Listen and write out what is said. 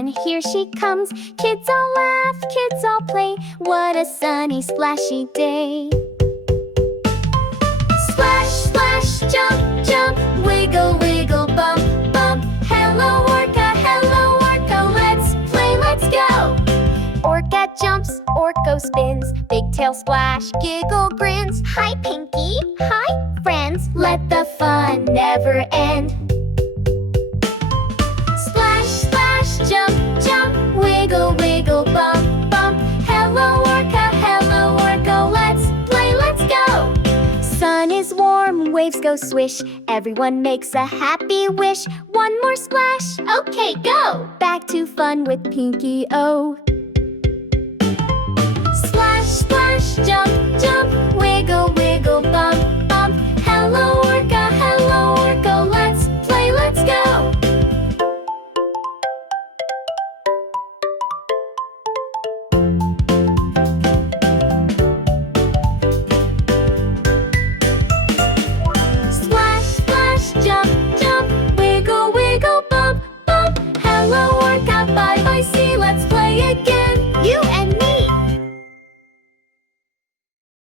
fun, here she comes. Kids all laugh, kids all play. What a sunny, splashy day. Splash, splash, jump, jump. Wiggle, wiggle, bump, bump. Hello, Orca, let's play, let's go. Orca jumps, Orco spins. Big tail splash, giggle grins. Hi, Pinky, hi, friends. Let the fun never end. Splash, splash, jump, jump. Wiggle, wiggle, bump, bump. Hello, Orca, let's play, let's go. Sun is warm, waves go swish. Everyone makes a happy wish. One more splash, okay, go. Back to fun with Pinky O.